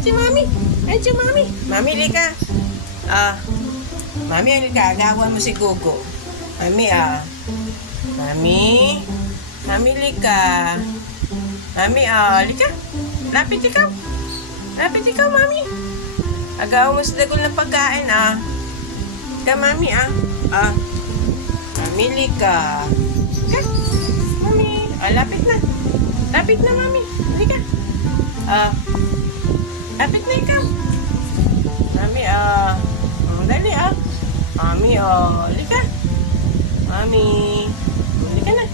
si Mami. Ay, si Mami. Mami, lika. Mami, lika. Agawan mo si Gogo. Mami, Mami. Mami, lika. Mami, lika. Lapit ikaw. Lapit ikaw, Mami. Agawan mo si Dagol ng pagkain, Lika, Mami, Mami, lika. Lika. Mami. Lapit na. Lapit na, Mami. Lika. Lapit na ikaw. Mami, dali, Mami, lika. Mami, lika na.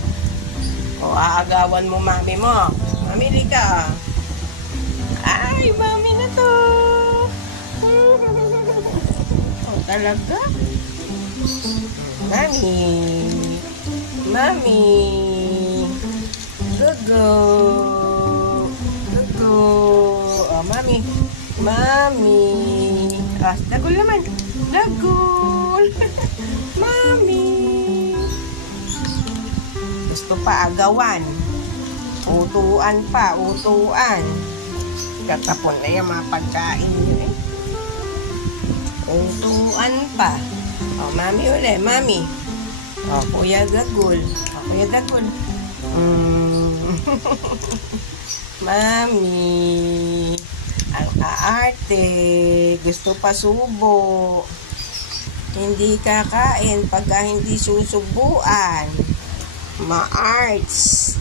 Aagawan mo, Mami mo. Mami, lika. Ay, Mami na to. Talaga? Mami. Mami. Gogo. Gogo. Mami. Mami. Dagol naman. Dagol. Mami. Gusto pa agawan. Utuan pa. Utuan. Katapon na yung mga pagkain yun Utuan pa. Mami uli. Mami. Kuya Dagol. Kuya Dagol. Mami. Ang aarte. Gusto pa subo. Hindi kakain pagka hindi susubuan. Ma-arts.